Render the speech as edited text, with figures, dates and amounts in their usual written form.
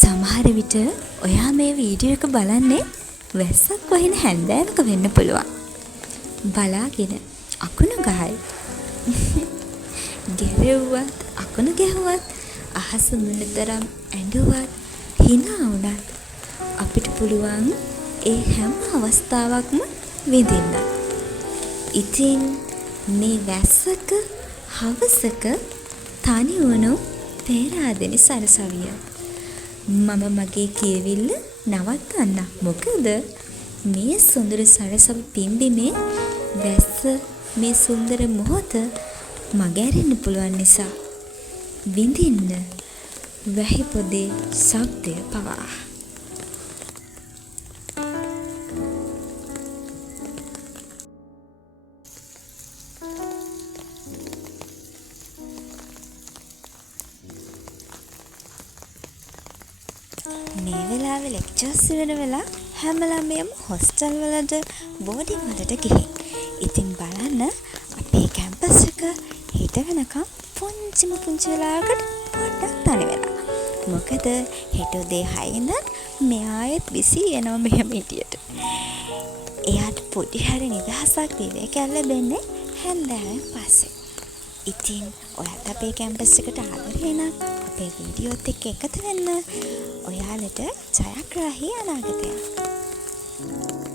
සමහර විට ඔයා මේ වීඩියෝ එක බලන්නේ වැස්සක් වහින හැන්දෑවක වෙන්න පුළුවන්. බලාගෙන අකුණු ගහයි. ගෙරෙව්වත් අකුණු ගැහුවත් අහස මුණතරම් ඇඬුවත් hina වුණත් අපිට පුළුවන් ඒ හැම අවස්ථාවක්ම විඳින්න. ඉතින් මේ වැස්සක හවසක තනි වුණු පේරාදෙනි සරසවිය. මම මගේ කියවිල්ල නවත්තන්න. මොකද මේ සුන්දර සරසවි පිම්බීමේ වැස්ස මේ සුන්දර මොහොත මගහැරෙන්න පුළුවන් නිසා විඳින්න වැහි පොදේ ශබ්දය පවා. මේ වෙලාවේ ලෙක්චර්ස් ඉවර වෙලා හැම ළමයම හොස්ටල් වලට බෝඩින් වලට ගිහින්. ඉතින් බලන්න අපේ කැම්පස් එක හිට වෙනකම් පුංචි වෙලාවකට පොඩ්ඩක් තනි වෙලා. මොකද හෙට උදේ 6 ඉඳන් මෙයායෙත් බිසි වෙනවා මෙහෙම හිටියට. එයාට පොඩි හරි නිදහසක් විවේකයක් ලැබෙන්නේ හැන්දෑවෙන් පස්සේ. ඉතින් ඔයාත් අපේ කැම්පස් එකට ආදරේ නම් අපේ වීඩියෝත් එක්ක එකතු වෙන්න. ඔයාලට ජයග්‍රාහී අනාගතයක්.